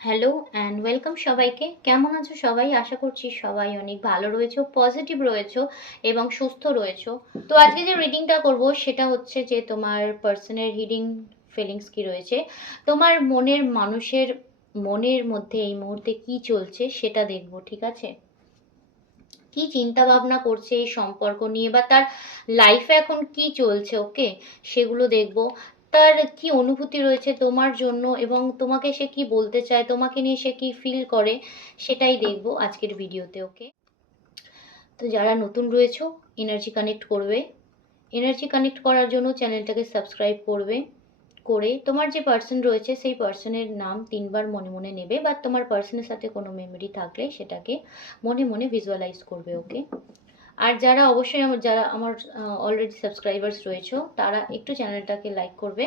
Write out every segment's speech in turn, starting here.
Hello and welcome সবাইকে। কেমন আছো সবাই? আশা করছি সবাই অনেক ভালো রয়েছো, পজিটিভ রয়েছো এবং সুস্থ রয়েছো। তো আজকে যে রিডিংটা করব সেটা হচ্ছে যে তোমার পার্সনের হিডিং ফিলিংস কি রয়েছে, তোমার মনের মানুষের মনের মধ্যে এই মুহূর্তে কি চলছে সেটা দেখব, ঠিক আছে? কি চিন্তা ভাবনা করছে এই সম্পর্ক নিয়ে, বা তার লাইফে এখন কি চলছে, ওকে, সেগুলো দেখব। তার কি অনুভূতি রয়েছে তোমার জন্য এবং তোমাকে সে কি বলতে চায়, তোমাকে নিয়ে সে কি ফিল করে, সেটাই দেখব আজকের ভিডিওতে, ওকে। তো যারা নতুন রয়েছো, এনার্জি কানেক্ট করবে। এনার্জি কানেক্ট করার জন্য চ্যানেলটাকে সাবস্ক্রাইব করবে, করে তোমার যে পার্সন রয়েছে সেই পার্সনের নাম তিনবার মনে মনে নেবে, বা তোমার পার্সনের সাথে কোনো মেমরি থাকলে সেটাকে মনে মনে ভিজুয়ালাইজ করবে, ওকে। আর যারা অবশ্যই যারা আমার অলরেডি সাবস্ক্রাইবার্স রয়েছে তারা একটু চ্যানেলটাকে লাইক করবে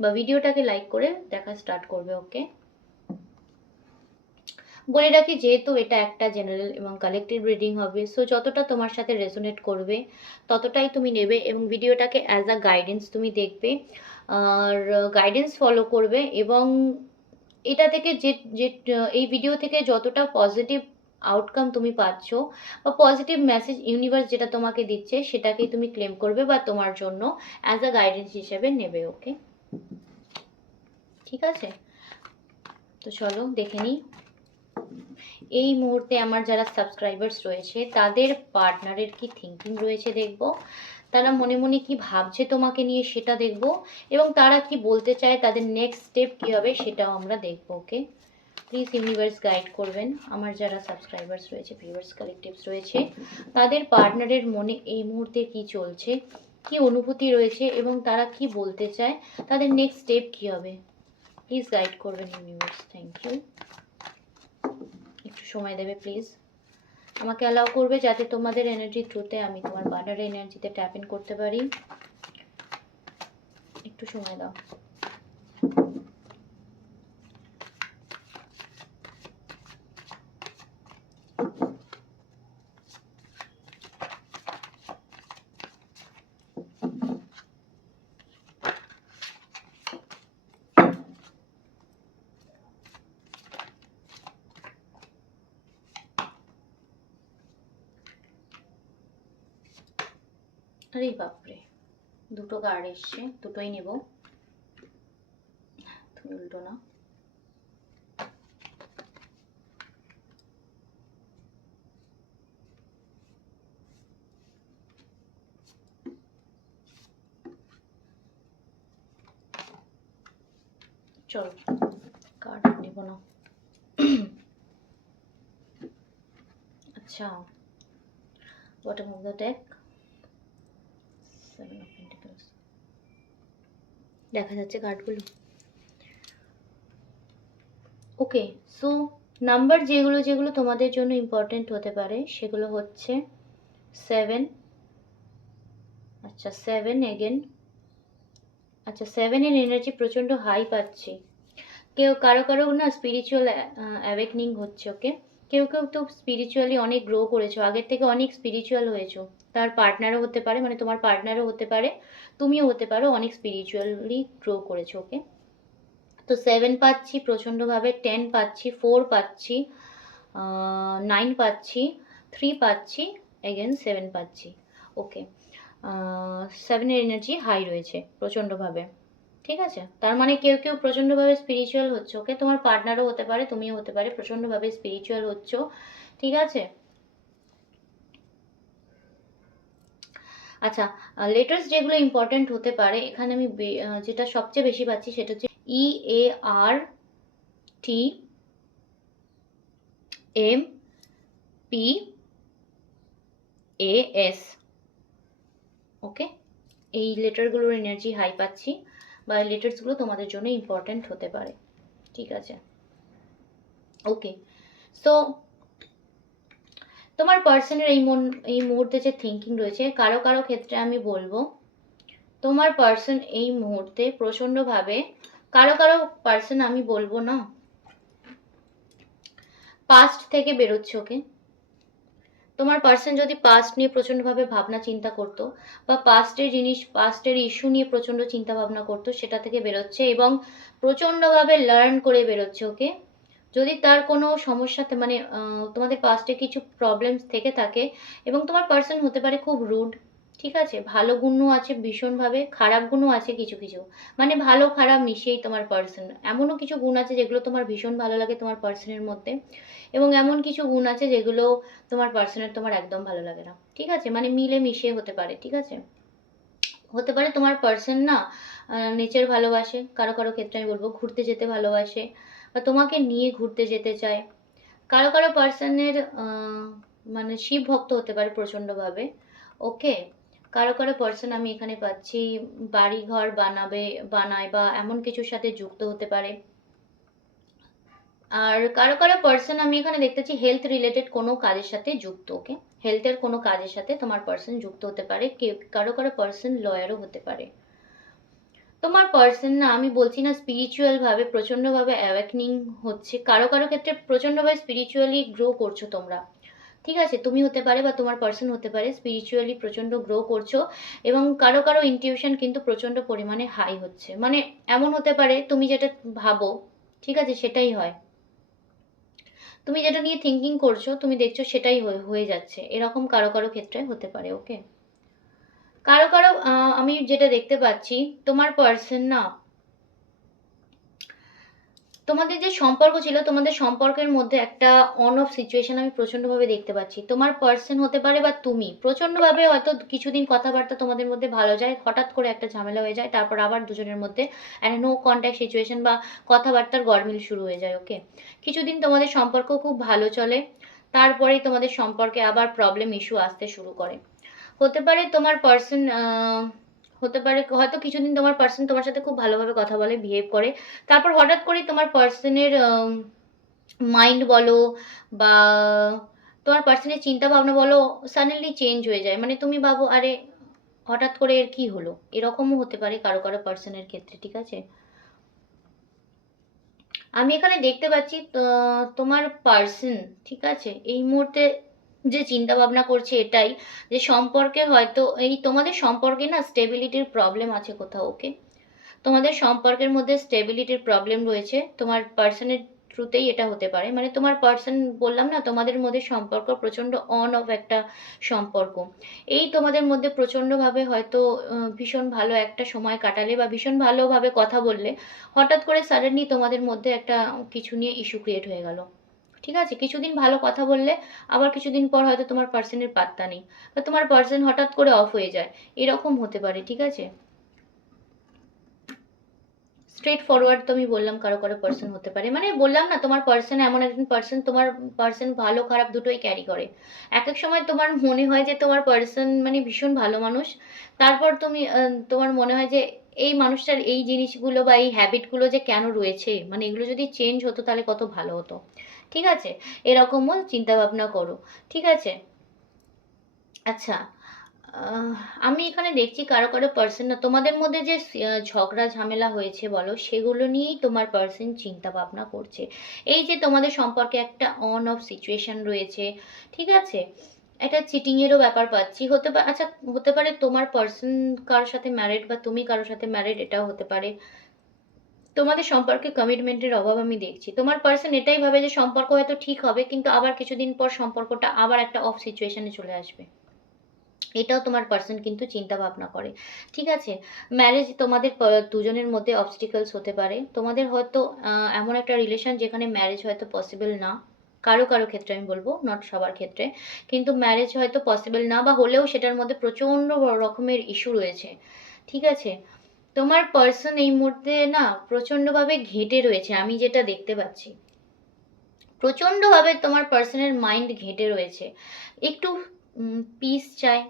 বা ভিডিওটাকে লাইক করে দেখা স্টার্ট করবে, ওকে। বলে রাখি, যেহেতু এটা একটা জেনারেল এবং কালেকটিভ রিডিং হবে, সো যতটা তোমার সাথে রেজোনেট করবে ততটাই তুমি নেবে এবং ভিডিওটাকে অ্যাজ আ গাইডেন্স তুমি দেখবে আর গাইডেন্স ফলো করবে। এবং এটা থেকে যে যে এই ভিডিও থেকে যতটা পজিটিভ আউটকাম তুমি পাচ্ছ বা পজিটিভ মেসেজ ইউনিভার্স যেটা তোমাকে দিচ্ছে সেটাকেই তুমি ক্লেম করবে বা তোমার জন্য অ্যাজ আ গাইডেন্স হিসেবে নেবে, ওকে। ঠিক আছে, তো চলো দেখে নিই এই মুহূর্তে আমার যারা সাবস্ক্রাইবার্স রয়েছে তাদের পার্টনারের কি থিঙ্কিং রয়েছে দেখব, তারা মনে মনে কি ভাবছে তোমাকে নিয়ে সেটা দেখব, এবং তারা কি বলতে চায়, তাদের নেক্সট স্টেপ কী হবে সেটাও আমরা দেখব, ওকে। প্লিজ ইউনিভার্স গাইড করবেন আমার যারা সাবস্ক্রাইবার্স রয়েছে, ভিউয়ার্স কালেকটিভস রয়েছে, তাদের পার্টনারের মনে এই মুহূর্তে কি চলছে, কি অনুভূতি রয়েছে এবং তারা কি বলতে চায়, তাদের নেক্সট স্টেপ কী হবে। প্লিজ গাইড করবেন ইউনিভার্স, থ্যাংক ইউ। একটু সময় দেবে প্লিজ, আমাকে অ্যালাউ করবে যাতে তোমাদের এনার্জি থ্রুতে আমি তোমার পার্টনারের এনার্জিতে ট্যাপ ইন করতে পারি। একটু সময় দাও। আরে বাপরে, দুটো কার্ড এসছে, দুটোই নেব। তুমি উল্টো না। চলো, কার্ড নেব না। আচ্ছা, bottom of the deck, 7 of pentacles দেখা যাচ্ছে কার্ডগুলো, ওকে। সো নাম্বার যেগুলো যেগুলো তোমাদের জন্য ইম্পর্টেন্ট হতে পারে সেগুলো হচ্ছে 7, আচ্ছা 7 এগেন, আচ্ছা 7-এর এনার্জি প্রচণ্ড হাই পাচ্ছি। কেউ কারো কারো না স্পিরিচুয়াল অ্যাওয়েকনিং হচ্ছে, ওকে। কেউ কেউ তো স্পিরিচুয়ালি অনেক গ্রো করেছো, আগের থেকে অনেক স্পিরিচুয়াল হয়েছো। তার পার্টনারও হতে পারে, মানে তোমার পার্টনারও হতে পারে, তুমিও হতে পারো, অনেক স্পিরিচুয়ালি গ্রো করেছো, ওকে। তো 7 পাচ্ছি প্রচণ্ডভাবে, 10 পাচ্ছি, 4 পাচ্ছি, 9 পাচ্ছি, 3 পাচ্ছি, এগেন 7 পাচ্ছি, ওকে। 7-এর এনার্জি হাই রয়েছে প্রচণ্ডভাবে, ঠিক আছে। তার মানে কেউ কেউ প্রচণ্ডভাবে স্পিরিচুয়াল হচ্ছে, ওকে। তোমার পার্টনারও হতে পারে, তুমিও হতে পারে, প্রচণ্ডভাবে স্পিরিচুয়াল হচ্ছ, ঠিক আছে। আচ্ছা, লেটার্স যেগুলো ইম্পর্ট্যান্ট হতে পারে এখানে আমি যেটা সবচেয়ে বেশি পাচ্ছি সেটা হচ্ছে EARTMPAS, ওকে। এই লেটারগুলোর এনার্জি হাই পাচ্ছি, বা এই লেটার্সগুলো তোমাদের জন্য ইম্পর্ট্যান্ট হতে পারে, ঠিক আছে, ওকে। সো তোমার পার্সনের এই মুহূর্তে যে থিঙ্কিং রয়েছে, কারো কারো ক্ষেত্রে আমি বলবো তোমার পার্সন এই মুহূর্তে প্রচণ্ডভাবে, কারো কারো পার্সন আমি বলবো না, পাস্ট থেকে বেরোচ্ছে, ওকে। তোমার পার্সন যদি পাস্ট নিয়ে প্রচণ্ডভাবে ভাবনা চিন্তা করতো বা পাস্টের জিনিস, পাস্টের ইস্যু নিয়ে প্রচণ্ড চিন্তা ভাবনা করতো, সেটা থেকে বেরোচ্ছে এবং প্রচণ্ডভাবে লার্ন করে বেরোচ্ছে, ওকে। যদি তার কোনো সমস্যাতে মানে তোমাদের পাস্টে কিছু প্রবলেমস থেকে থাকে এবং তোমার পার্সন হতে পারে খুব রুড, ঠিক আছে? ভালো গুণও আছে ভীষণভাবে, খারাপ গুণও আছে কিছু কিছু, মানে ভালো খারাপ মিশিয়েই তোমার পার্সন। এমনও কিছু গুণ আছে যেগুলো তোমার ভীষণ ভালো লাগে তোমার পার্সনের মধ্যে, এবং এমন কিছু গুণ আছে যেগুলো তোমার পার্সনের তোমার একদম ভালো লাগে না, ঠিক আছে? মানে মিলে মিশিয়ে হতে পারে, ঠিক আছে? হতে পারে তোমার পার্সন না নেচার ভালোবাসে, কারো কারো ক্ষেত্রে আমি বলবো ঘুরতে যেতে ভালোবাসে বা তোমাকে নিয়ে ঘুরতে যেতে চায়। কারো কারো পার্সনের মানে শিব ভক্ত হতে পারে প্রচণ্ডভাবে, ওকে? কারো কারো পার্সন আমি এখানে পাচ্ছি বাড়ি ঘর বানায় বা এমন কিছুর সাথে যুক্ত হতে পারে। আর কারো কারো পার্সন আমি এখানে দেখতেছি হেলথ রিলেটেড কোনো কাজের সাথে যুক্ত, ওকে? হেলথের কোনো কাজের সাথে তোমার পার্সন যুক্ত হতে পারে, কারো কারো পার্সন লয়ারও হতে পারে। তোমার পার্সন না আমি বলছি না স্পিরিচুয়াল ভাবে প্রচন্ডভাবে অ্যাওয়েকনিং হচ্ছে, কারো কারো ক্ষেত্রে প্রচন্ডভাবে স্পিরিচুয়ালি গ্রো করছো তোমরা, ঠিক আছে? তুমি হতে পারে বা তোমার পার্সন হতে পারে স্পিরিচুয়ালি প্রচন্ড গ্রো করছো, এবং কারো কারো ইনটিউশন কিন্তু প্রচন্ড পরিমাণে হাই হচ্ছে, মানে এমন হতে পারে তুমি যেটা ভাবো, ঠিক আছে, সেটাই হয়। তুমি যেটা নিয়ে থিঙ্কিং করছো তুমি দেখছো সেটাই হয়ে যাচ্ছে, এরকম কারো কারো ক্ষেত্রে হতে পারে, ওকে? কারো কারো আমি যেটা দেখতে পাচ্ছি তোমার পার্সন না, তোমাদের যে সম্পর্ক ছিল তোমাদের সম্পর্কের মধ্যে একটা অন অফ সিচুয়েশন আমি প্রচন্ডভাবে দেখতে পাচ্ছি। তোমার পার্সন হতে পারে বা তুমি প্রচন্ডভাবে হয়তো কিছুদিন কথাবার্তা তোমাদের মধ্যে ভালো যায়, হঠাৎ করে একটা ঝামেলা হয়ে যায়, তারপর আবার দুজনের মধ্যে একটা নো কন্ট্যাক্ট সিচুয়েশন বা কথাবার্তার গরমিল শুরু হয়ে যায়, ওকে? কিছুদিন তোমাদের সম্পর্ক খুব ভালো চলে, তারপরেই তোমাদের সম্পর্কে আবার প্রবলেম ইস্যু আসতে শুরু করে। হতে পারে তোমার পার্সন হতে পারে হয়তো কিছুদিন তোমার পার্সন তোমার সাথে খুব ভালোভাবে কথা বলে, বিহেভ করে, তারপর হঠাৎ করেই তোমার পার্সনের মাইন্ড বলো বা তোমার পার্সনের চিন্তা ভাবনা বলো সাডেনলি চেঞ্জ হয়ে যায়, মানে তুমি ভাবো আরে হঠাৎ করে এর কি হলো, এরকমও হতে পারে কারো কারো পার্সনের ক্ষেত্রে, ঠিক আছে? আমি এখানে দেখতে পাচ্ছি তোমার পার্সন, ঠিক আছে, এই মুহূর্তে যে চিন্তা ভাবনা করছে এটাই, যে সম্পর্কে হয়তো এই তোমাদের সম্পর্কে না স্টেবিলিটির প্রবলেম আছে কোথাও, ওকে? তোমাদের সম্পর্কের মধ্যে স্টেবিলিটির প্রবলেম রয়েছে, তোমার পার্সনের থ্রুতেই এটা হতে পারে, মানে তোমার পার্সন বললাম না তোমাদের মধ্যে সম্পর্ক প্রচণ্ড অন অফ একটা সম্পর্ক, এই তোমাদের মধ্যে প্রচণ্ডভাবে হয়তো ভীষণ ভালো একটা সময় কাটালে বা ভীষণ ভালোভাবে কথা বললে, হঠাৎ করে সাডেনলি তোমাদের মধ্যে একটা কিছু নিয়ে ইস্যু ক্রিয়েট হয়ে গেল, ঠিক আছে? কিছুদিন ভালো কথা বললে আবার কিছুদিন পর হয়তো তোমার পার্সনের পাত্তা নেই বা তোমার পার্সন হঠাৎ করে অফ হয়ে যায়, এরকম হতে পারে, ঠিক আছে? স্ট্রেট ফরওয়ার্ড তো আমি বললাম কারো কারো পার্সন হতে পারে, মানে বললাম না তোমার পার্সন এমন একজন পার্সন, তোমার পার্সন ভালো খারাপ দুটোই ক্যারি করে। এক এক সময় তোমার মনে হয় যে তোমার পার্সন মানে ভীষণ ভালো মানুষ, তারপর তুমি তোমার মনে হয় যে এই মানুষটার এই জিনিসগুলো বা এই হ্যাবিটগুলো যে কেন রয়েছে, মানে এগুলো যদি চেঞ্জ হতো তাহলে কত ভালো হতো, ঠিক আছে? এরকমও চিন্তা ভাবনা করো, ঠিক আছে? আচ্ছা, আহ, আমি এখানে দেখছি কারো কারো পার্সন না তোমাদের মধ্যে যে ঝগড়া ঝামেলা হয়েছে বলো সেগুলো নিয়েই তোমার পার্সন চিন্তা ভাবনা করছে, এই যে তোমাদের সম্পর্কে একটা অন অফ সিচুয়েশন রয়েছে, ঠিক আছে? একটা চিটিং এরও ব্যাপার পাচ্ছি, হতে পারে, আচ্ছা, হতে পারে তোমার পার্সন কারোর সাথে ম্যারিড বা তুমি কারোর সাথে ম্যারিড, এটাও হতে পারে। তোমাদের সম্পর্কে কমিটমেন্টের অভাব আমি দেখছি, তোমার পার্সন এটাই ভাবে যে সম্পর্ক হয়তো ঠিক হবে কিন্তু আবার কিছুদিন পর সম্পর্কটা আবার একটা অফ সিচুয়েশনে চলে আসবে, এটাও তোমার পার্সন কিন্তু চিন্তা ভাবনা করে, ঠিক আছে? ম্যারেজ তোমাদের দুজনের মধ্যে অবস্টিকলস হতে পারে, তোমাদের হয়তো এমন একটা রিলেশন যেখানে ম্যারেজ হয়তো পসিবল না, কারো কারো ক্ষেত্রে আমি বলবো, নট সবার ক্ষেত্রে, কিন্তু ম্যারেজ হয়তো পসিবল না বা হলেও সেটার মধ্যে প্রচণ্ড বড় রকমের ইস্যু রয়েছে, ঠিক আছে? তোমার পার্সন এই মুহূর্তে না প্রচণ্ডভাবে ঘেঁটে রয়েছে, আমি যেটা দেখতে পাচ্ছি প্রচণ্ডভাবে তোমার পার্সনের মাইন্ড ঘেঁটে রয়েছে, একটু পিস চাই,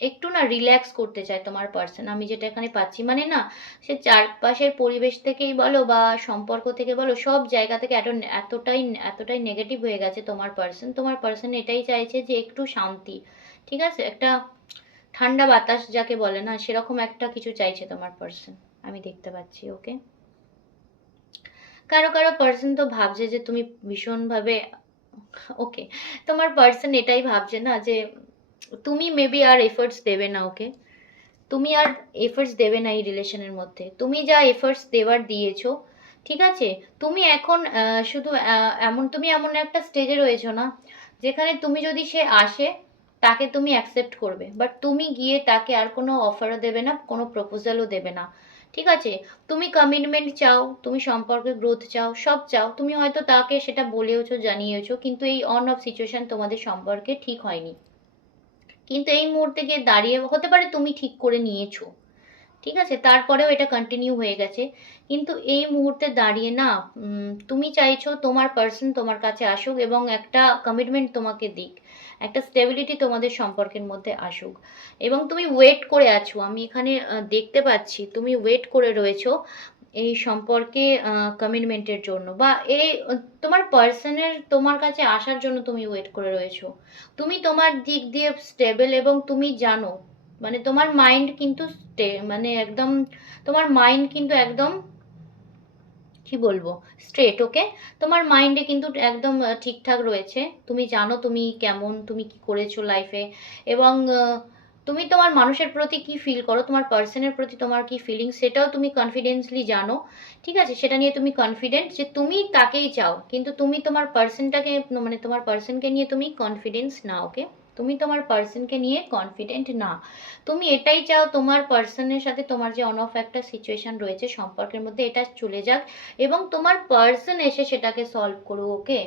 একটু না রিল্যাক্স করতে চায় তোমার পার্সন, আমি যেটা এখানে পাচ্ছি, মানে না সে চারপাশের পরিবেশ থেকেই বলো বা সম্পর্ক থেকে বলো সব জায়গা থেকে এতটাই এতটাই নেগেটিভ হয়ে গেছে তোমার পার্সন এটাই চাইছে যে একটু শান্তি, ঠিক আছে? একটা ঠান্ডা বাতাস যাকে বলে না সেরকম একটা কিছু চাইছে তোমার পার্সন, আমি দেখতে পাচ্ছি, ওকে? কারো কারো পার্সন তো ভাবছে যে তুমি ভীষণভাবে, ওকে, তোমার পার্সন এটাই ভাবছে না যে তুমি মেবি আর এফোর্টস দেবে না, ওকে? তুমি আর এফোর্টস দেবে না এই রিলেশনের মধ্যে, তুমি যা এফোর্টস দেওয়ার দিয়েছো ঠিক আছে? তুমি এখন শুধু তুমি এমন একটা স্টেজে রয়েছো না, যেখানে তুমি যদি সে আসে, তাকে তুমি অ্যাকসেপ্ট করবে। বাট তুমি গিয়ে তাকে আর কোনো অফারও দেবে না, কোনো প্রপোজালও দেবে না। ঠিক আছে? তুমি কমিটমেন্ট চাও, তুমি সম্পর্কে গ্রোথ চাও, সব চাও। তুমি হয়তো তাকে সেটা বলেওছো, জানিয়েছো, কিন্তু এই অন অফ সিচুয়েশন তোমাদের সম্পর্কে ঠিক হয়নি। কিন্তু এই মুহূর্তে গিয়ে দাঁড়িয়ে হতে পারে তুমি ঠিক করে নিয়েছো। ঠিক আছে? তারপরেও এটা কন্টিনিউ হয়ে গেছে। কিন্তু এই মুহূর্তে দাঁড়িয়ে না, তুমি চাইছো তোমার পার্সন তোমার কাছে আসুক এবং একটা কমিটমেন্ট তোমাকে দিক। একটা স্টেবিলিটি তোমাদের সম্পর্কের মধ্যে আসুক। এবং তুমি ওয়েট করে আছো। আমি এখানে দেখতে পাচ্ছি তুমি ওয়েট করে রয়েছো এই সম্পর্কে কমিটমেন্টের জন্য, বা এই তোমার পার্সনের তোমার কাছে আসার জন্য তুমি ওয়েট করে রয়েছো। তুমি তোমার দিক দিয়ে স্টেবল এবং তুমি জানো, মানে তোমার মাইন্ড কিন্তু মানে একদম, তোমার মাইন্ড কিন্তু একদম, কি বলবো, স্ট্রেট। ওকে? তোমার মাইন্ডে কিন্তু একদম ঠিকঠাক রয়েছে। তুমি জানো তুমি কেমন, তুমি কি করেছো লাইফে, এবং তুমি তোমার মানুষের প্রতি কি ফিল করো, তোমার পার্সনের প্রতি তোমার কি ফিলিংস, সেটাও তুমি কনফিডেন্সলি জানো। ঠিক আছে? সেটা নিয়ে তুমি কনফিডেন্ট যে তুমি তাকেই চাও, কিন্তু তুমি তোমার পার্সনটাকে, মানে তোমার পার্সনকে নিয়ে তুমি কনফিডেন্স না। ওকে? তুমি তোমার পার্সনকে নিয়ে কনফিডেন্ট না। তুমি এটাই চাও তোমার পার্সনের সাথে তোমার যে অন অফ একটা সিচুয়েশন রয়েছে সম্পর্কের মধ্যে, এটা চলে যাক এবং তোমার পার্সন এসে সেটাকে সলভ করো। ওকে?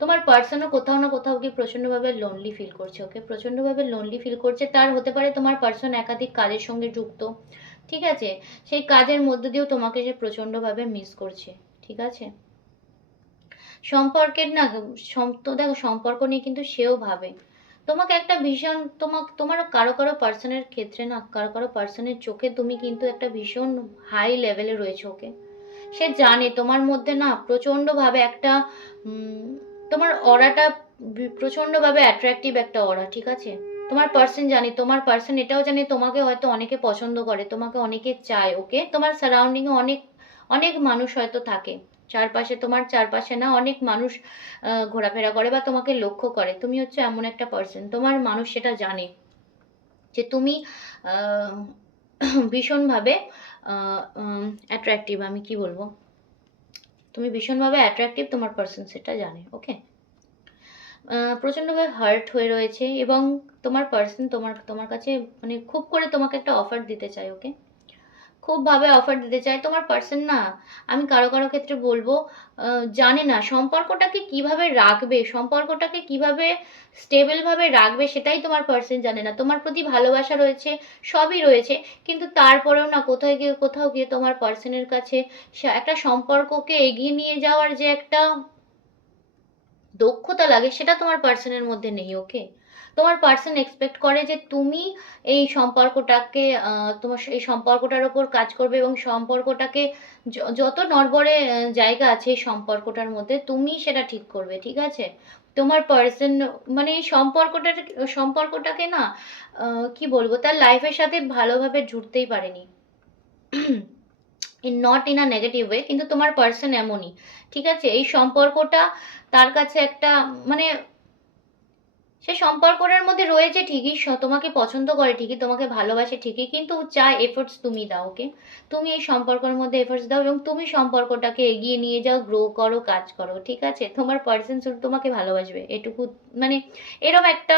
তোমার পার্সনও কোথাও না কোথাও গিয়ে প্রচন্ডভাবে লোনলি ফিল করছে। ওকে? প্রচন্ডভাবে লোনলি ফিল করছে। তার হতে পারে তোমার পার্সন একাধিক কাজের সঙ্গে যুক্ত। ঠিক আছে? সেই কাজের মধ্যে দিয়েও তোমাকে সে প্রচন্ডভাবে মিস করছে। ঠিক আছে? সম্পর্কের না, তো দেখো সম্পর্ক নিয়ে কিন্তু সেও ভাবে। তোমাকে একটা ভীষণ, তোমার কারো কারো পার্সনের ক্ষেত্রে না, কারো কারো পার্সনের চোখে তুমি কিন্তু একটা ভীষণ হাই লেভেলে রয়েছে। ওকে? সে জানে তোমার মধ্যে না প্রচন্ডভাবে একটা, তোমার অরাটা প্রচন্ডভাবে অ্যাট্রাকটিভ একটা অরা। ঠিক আছে? তোমার পার্সন জানে, তোমার পার্সন এটাও জানে তোমাকে হয়তো অনেকে পছন্দ করে, তোমাকে অনেকে চায়। ওকে? তোমার সারাউন্ডিং এ অনেক অনেক মানুষ হয়তো থাকে চারপাশে, তোমার চারপাশে না অনেক মানুষ ঘোরাফেরা করে বা তোমাকে লক্ষ্য করে। তুমি হচ্ছে এমন একটা পার্সন, তোমার মানুষ সেটা জানে যে তুমি আহ, ভীষণভাবে অ্যাট্রাকটিভ। আমি কি বলবো, তুমি ভীষণভাবে অ্যাট্রাকটিভ, তোমার পার্সন সেটা জানে। ওকে? প্রচণ্ডভাবে হার্ট হয়ে রয়েছে এবং তোমার পার্সন তোমার তোমার কাছে মানে খুব করে তোমাকে একটা অফার দিতে চায়। ওকে? খুব ভাবে অফার দিতে চায় তোমার পার্সন না। আমি কারো কারো ক্ষেত্রে বলবো জানে না সম্পর্কটাকে কিভাবে রাখবে, সম্পর্কটাকে কিভাবে স্টেবল ভাবে রাখবে, সেটাই তোমার পার্সন জানে না। তোমার প্রতি ভালোবাসা রয়েছে, সবই রয়েছে, কিন্তু তারপরেও না কোথাও গিয়ে তোমার পার্সনের কাছে একটা সম্পর্ককে এগিয়ে নিয়ে যাওয়ার যে একটা দক্ষতা লাগে, সেটা তোমার পার্সনের মধ্যে নেই। ওকে? তোমার পার্সন এক্সপেক্ট করে যে তুমি এই সম্পর্কটাকে তোমার এই সম্পর্কটার ওপর কাজ করবে এবং সম্পর্কটাকে যত নড়বড়ে জায়গা আছে এই সম্পর্কটার মধ্যে তুমি সেটা ঠিক করবে। ঠিক আছে? তোমার পার্সন মানে এই সম্পর্কটাকে না কি বলবো, তার লাইফের সাথে ভালোভাবে জুড়তেই পারেনি। Not in a negative way, কিন্তু তোমার পার্সন এমনই। ঠিক আছে? এই সম্পর্কটা তার কাছে একটা, মানে সে সম্পর্কটার মধ্যে রয়েছে ঠিকই, তোমাকে পছন্দ করে ঠিকই, তোমাকে ভালোবাসে ঠিকই, কিন্তু চায় এফোর্টস তুমি দাও। ওকে? তুমি এই সম্পর্কের মধ্যে এফোর্টস দাও এবং তুমি সম্পর্কটাকে এগিয়ে নিয়ে যাও, গ্রো করো, কাজ করো। ঠিক আছে? তোমার পার্সন শুধু তোমাকে ভালোবাসবে, এটুকু, মানে এরকম একটা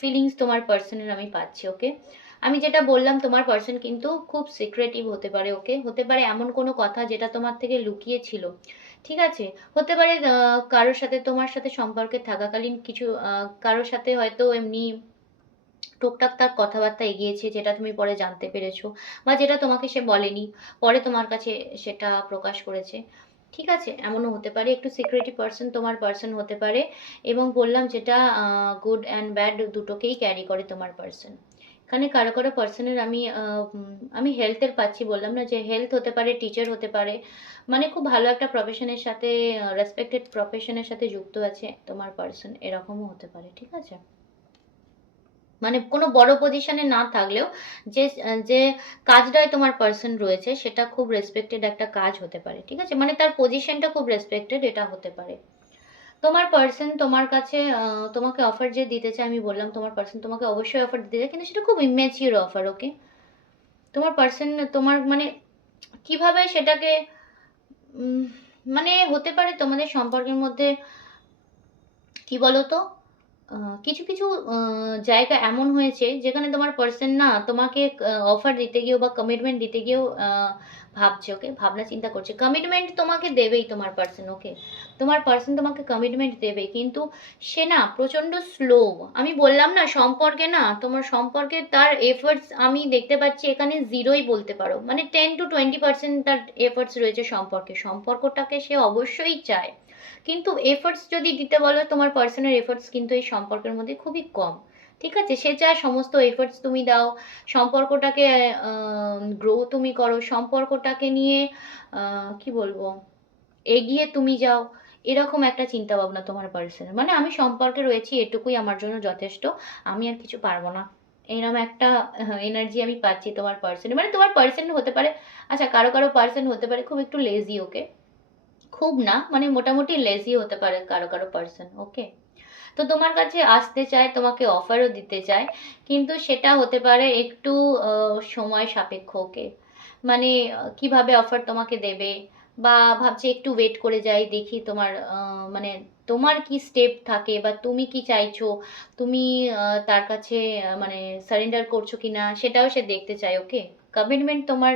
ফিলিংস তোমার পার্সনের আমি পাচ্ছি। ওকে? আমি যেটা বললাম, তোমার পার্সন কিন্তু খুব সিক্রেটিভ হতে পারে। ওকে? হতে পারে এমন কোনো কথা যেটা তোমার থেকে লুকিয়ে ছিল। ঠিক আছে? হতে পারে কারোর সাথে, তোমার সাথে সম্পর্কে থাকাকালীন কিছু কারোর সাথে হয়তো এমনি টুকটাক তার কথাবার্তা এগিয়েছে, যেটা তুমি পরে জানতে পেরেছো, বা যেটা তোমাকে সে বলেনি, পরে তোমার কাছে সেটা প্রকাশ করেছে। ঠিক আছে? এমনও হতে পারে। একটু সিক্রেটিভ পার্সন তোমার পার্সন হতে পারে। এবং বললাম যেটা গুড অ্যান্ড ব্যাড দুটোকেই ক্যারি করে তোমার পার্সন। এখানে কারো কারো পার্সনের আমি হেলথের পাচ্ছি, বললাম না যে হেলথ হতে পারে, টিচার হতে পারে, মানে খুব ভালো একটা প্রফেশনের সাথে, রেসপেক্টেড প্রফেশনের সাথে যুক্ত আছে তোমার পার্সন, এরকমও হতে পারে। ঠিক আছে? মানে কোনো বড় পজিশনে না থাকলেও যে যে কাজটায় তোমার পার্সন রয়েছে সেটা খুব রেসপেক্টেড একটা কাজ হতে পারে। ঠিক আছে? মানে তার পজিশনটা খুব রেসপেক্টেড, এটা হতে পারে। তোমার পার্সন তোমার কাছে তোমাকে অফার যে দিতে চায়, আমি বললাম তোমার পার্সন তোমাকে অবশ্যই অফার দিতে চায়, কিন্তু সেটা খুব ইম্যাচিওর অফার। ওকে? তোমার পার্সন তোমার মানে কিভাবে সেটাকে উম, মানে হতে পারে তোমাদের সম্পর্কের মধ্যে কি বলতো, কিছু কিছু জায়গা এমন হয়েছে যেখানে তোমার পার্সন না তোমাকে অফার দিতে গিয়েও বা কমিটমেন্ট দিতে গিয়েও ভাবছে, ওকে, ভাবনা চিন্তা করছে। কমিটমেন্ট তোমাকে দেবেই তোমার পার্সন, ওকে, তোমার পার্সন তোমাকে কমিটমেন্ট দেবে, কিন্তু সে না প্রচন্ড স্লো। আমি বললাম না সম্পর্কে না, তোমার সম্পর্কে তার এফর্টস আমি দেখতে পাচ্ছি এখানে জিরোই বলতে পারো, মানে 10 to 20% তার এফর্টস রয়েছে সম্পর্কে, সম্পর্কটাকে সে অবশ্যই চায়, কিন্তু এফোর্টস যদি দিতে বলো তোমার পার্সোনাল এফোর্টস কিন্তু এই সম্পর্কের মধ্যে খুবই কম। ঠিক আছে, সে চায় সমস্ত এফোর্টস তুমি দাও, সম্পর্কটাকে গ্রো তুমি করো, সম্পর্কটাকে নিয়ে কি বলবো, এগিয়ে তুমি যাও, এরকম একটা চিন্তা ভাবনা তোমার পার্সনের, মানে আমি সম্পর্কে রয়েছি এটুকুই আমার জন্য যথেষ্ট, আমি আর কিছু পারবো না, এরকম একটা এনার্জি আমি পাচ্ছি তোমার পার্সনে। মানে তোমার পার্সন হতে পারে, আচ্ছা কারো কারো পার্সন হতে পারে খুব একটু লেজি, ওকে, খুব না মানে মোটামুটি লেজি হতে পারে কারো কারো পার্সন, ওকে। তো তোমার কাছে আসতে চায়, তোমাকে অফারও দিতে চায়, কিন্তু সেটা হতে পারে একটু সময় সাপেক্ষ, ওকে। মানে কিভাবে অফার তোমাকে দেবে, বা ভাবছে একটু ওয়েট করে যাই দেখি তোমার মানে তোমার কি স্টেপ থাকে বা তুমি কি চাইছো, তুমি তার কাছে মানে সারেন্ডার করছো কিনা সেটাও সে দেখতে চায়, ওকে। কমিটমেন্ট তোমার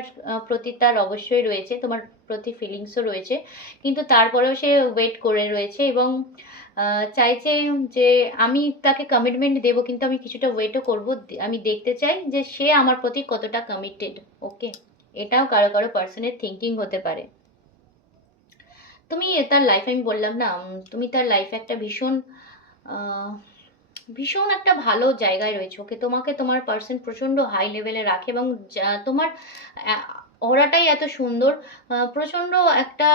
প্রতি তার অবশ্যই রয়েছে, তোমার প্রতি ফিলিংসও রয়েছে, কিন্তু তারপরেও সে ওয়েট করে রয়েছে এবং চাইছে যে আমি তাকে কমিটমেন্ট দেবো, কিন্তু আমি কিছুটা ওয়েটও করবো, আমি দেখতে চাই যে সে আমার প্রতি কতটা কমিটেড, ওকে। এটাও কারো কারো পার্সনের থিঙ্কিং হতে পারে। তুমি তার লাইফে, আমি বললাম না তুমি তার লাইফে একটা ভীষণ আহ, ভীষণ একটা ভালো জায়গায় রয়েছে, ওকে, তোমাকে তোমার পার্সন প্রচন্ড হাই লেভেলে রাখে এবং তোমার অরাটাই এত সুন্দর, প্রচন্ড একটা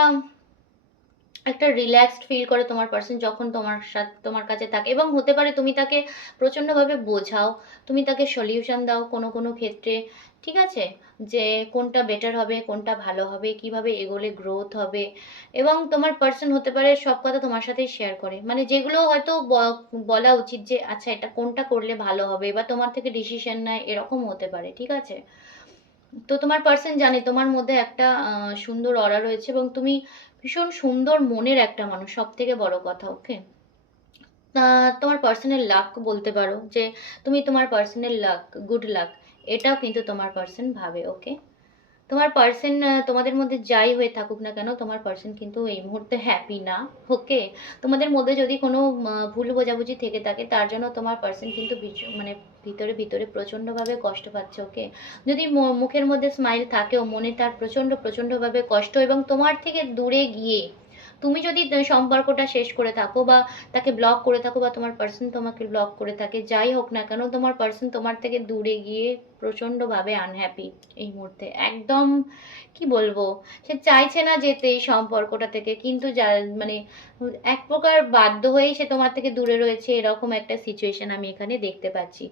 একটা রিল্যাক্সড ফিল করে তোমার পার্সন যখন তোমার সাথে তোমার কাছে থাকে, এবং হতে পারে তুমি তাকে প্রচণ্ডভাবে বোঝাও, তুমি তাকে সলিউশন দাও কোনো কোনো ক্ষেত্রে, ঠিক আছে, যে কোনটা বেটার হবে, কোনটা ভালো হবে, কিভাবে এগোলে গ্রোথ হবে, এবং তোমার পার্সন হতে পারে সব কথা তোমার সাথেই শেয়ার করে, মানে যেগুলো হয়তো বলা উচিত যে আচ্ছা এটা কোনটা করলে ভালো হবে, বা তোমার থেকে ডিসিশন নেয়, এরকম হতে পারে, ঠিক আছে। তো তোমার পার্সন জানে তোমার মধ্যে একটা সুন্দর অরা রয়েছে এবং তুমি ভীষণ সুন্দর মনের একটা মানুষ, সব থেকে বড় কথা, ওকে। তোমার পার্সনের লাক বলতে পারো যে তুমি তোমার পার্সনের লাক, গুড লাক, এটাও কিন্তু তোমার পার্সন ভাবে, ওকে। তোমার পার্সন তোমাদের মধ্যে যাই হয়ে থাকুক না কেন, তোমার পার্সন কিন্তু এই মুহূর্তে হ্যাপি না, ওকে। তোমাদের মধ্যে যদি কোনো ভুল বোঝাবুঝি থেকে থাকে তার জন্য তোমার পার্সন কিন্তু মানে ভিতরে ভিতরে প্রচণ্ডভাবে কষ্ট পাচ্ছে, ওকে। যদি মুখের মধ্যে স্মাইল থাকেও মনে তার প্রচণ্ডভাবে কষ্ট, এবং তোমার থেকে দূরে গিয়ে তুমি যদি সম্পর্কটা শেষ করে থাকো বা তাকে ব্লক করে থাকো, বা তোমার পার্সন তোমাকে ব্লক করে থাকে, যাই হোক না কেন তোমার পার্সন তোমার থেকে দূরে গিয়ে প্রচণ্ডভাবে আনহ্যাপি এই মুহূর্তে, একদম কি বলবো, সে চাইছে না যেতে এই সম্পর্কটা থেকে, কিন্তু যা মানে এক প্রকার বাধ্য হয়েই সে তোমার থেকে দূরে রয়েছে, এরকম একটা সিচুয়েশন আমি এখানে দেখতে পাচ্ছি।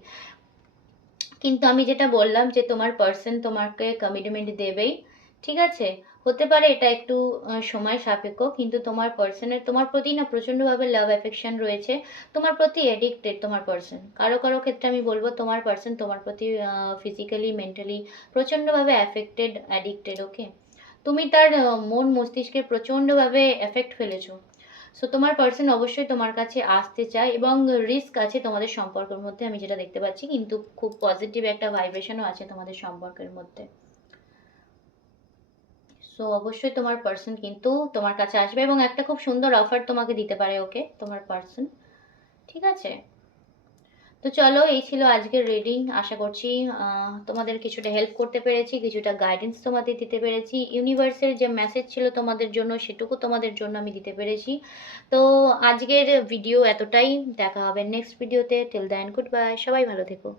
কিন্তু আমি যেটা বললাম যে তোমার পার্সন তোমাকে কমিটমেন্ট দেবেই, ঠিক আছে। হতে পারে এটা একটু সময় সাপেক্ষ, কিন্তু তোমার পার্সনের তোমার প্রতি না প্রচণ্ডভাবে লাভ অ্যাফেকশন রয়েছে, তোমার প্রতি এডিক্টেড তোমার পার্সন, কারো কারো ক্ষেত্রে আমি বলবো তোমার পার্সন তোমার প্রতি ফিজিক্যালি মেন্টালি প্রচণ্ডভাবে অ্যাফেক্টেড, অ্যাডিক্টেড, ওকে। তুমি তার মন মস্তিষ্কে প্রচণ্ডভাবে এফেক্ট ফেলেছো। সো তোমার পার্সন অবশ্যই তোমার কাছে আসতে চায় এবং রিস্ক আছে তোমাদের সম্পর্কের মধ্যে, আমি যেটা দেখতে পাচ্ছি, কিন্তু খুব পজিটিভ একটা ভাইব্রেশনও আছে তোমাদের সম্পর্কের মধ্যে। সো অবশ্যই তোমার পার্সন কিন্তু তোমার কাছে আসবে এবং একটা খুব সুন্দর অফার তোমাকে দিতে পারে, ওকে, তোমার পার্সন, ঠিক আছে। তো চলো, এই ছিল আজকের রিডিং। আশা করছি তোমাদের কিছুটা হেল্প করতে পেরেছি, কিছুটা গাইডেন্স তোমাদের দিতে পেরেছি, ইউনিভার্সের যে মেসেজ ছিল তোমাদের জন্য সেটুকু তোমাদের জন্য আমি দিতে পেরেছি। তো আজকের ভিডিও এতটাই, দেখা হবে নেক্সট ভিডিওতে, টিল দেন গুড বাই, সবাই ভালো থেকো।